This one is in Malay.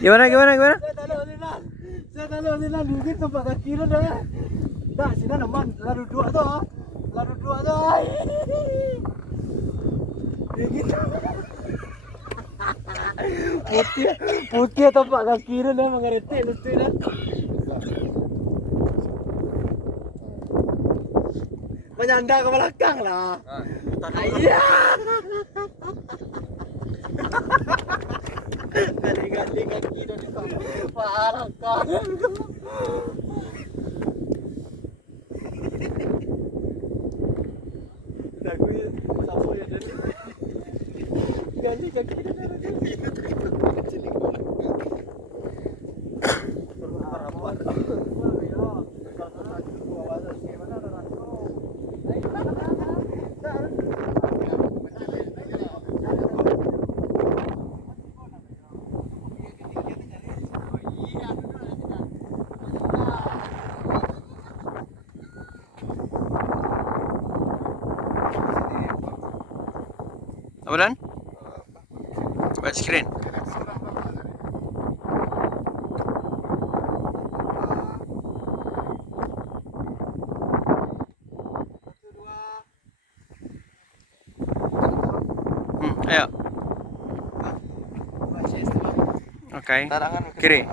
Gimana? Saya tahu Sinan di tempat kaki lu dah. Dah Sinan aman, lalu dua tu. Dia gitu. Putih tempat kaki lu dah mengerti lu tu dah. Menyandang ke belakang lah. Ayah. Kali-kali kaki dah di sana. Parah kau. Aku siapa yang jadi? Kali kaki dah dah. Apa Dan? Buat screen. Ayo. Okay. Kiri.